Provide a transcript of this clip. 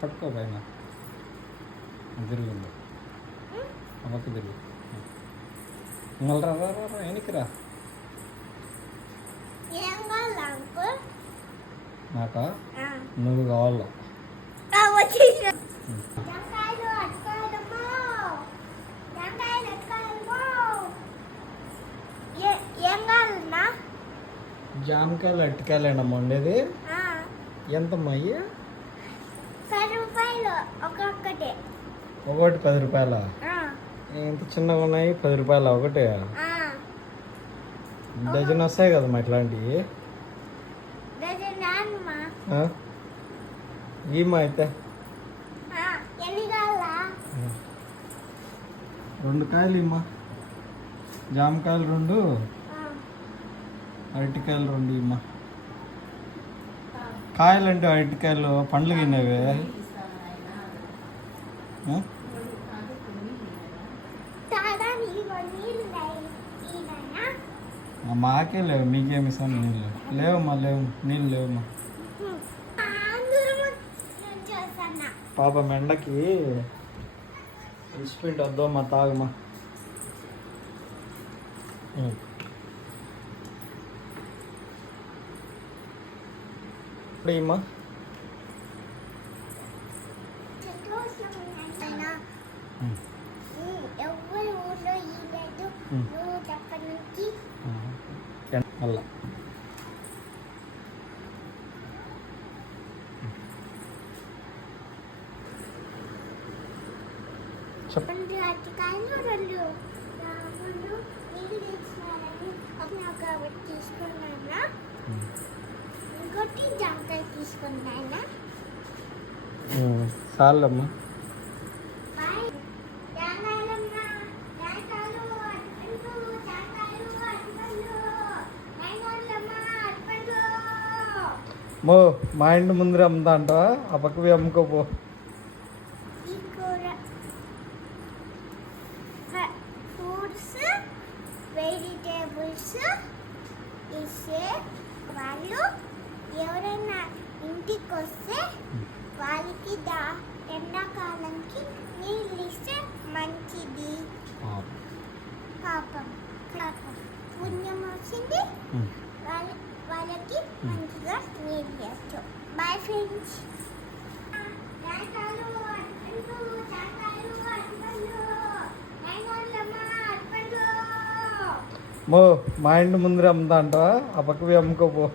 పట్టుకో పైన తిరుగుంది అమ్మకి తిరుగు మళ్ళీ రా రా రా వెనక్కి రా నాకా నువ్వు కావాలా జామకాయలు అరటికాయలేనమ్మా ఉండేది ఎంతమ్మా అయ్యి ఒకటి 10 రూపాయల ఎంత చిన్నగా ఉన్నాయి 10 రూపాయల ఒకటి డజన్ వస్తాయి కదమ్మా ఇట్లాంటివి ఈమా అయితే 2 కాయలు ఇమ్మా జామకాయలు 2 అరటికాయలు 2 ఇమ్మా కాయలు అంటే అరటికాయలు పండ్లు తినేవే మాకే లేవు మీకేమి ఇస్తాను నీళ్ళు లేవమ్మా నీళ్ళు లేవమ్మా పాప మెండకి ఇన్స్పింట్ వద్దమ్మా తాగమ్మా ఇప్పుడేమ్మా అలా చెప్పండి తీసుకున్నానా ఇంకోటి జామకాయ తీసుకున్నానా చాలమ్మా మో మా ఇంటి ముందర అమ్ముతా అంటావా ఆ పక్కవి అమ్ముకోపో ఫ్రూట్స్ వెజిటేబుల్స్ ఇస్తే వాళ్ళు ఎవరైనా ఇంటికి వస్తే వాళ్ళకి ఎండాకాలంకి నీళ్ళు ఇస్తే మంచిది పాపం పుణ్యం వచ్చింది వాళ్ళకి మంచిగా నీళ్ళు చేస్తాం బాయ్ ఫ్రెండ్స్ మో మా ఇంటి ముందర అమ్ముతా అంటావా ఆ పక్కవి అమ్ముకోపో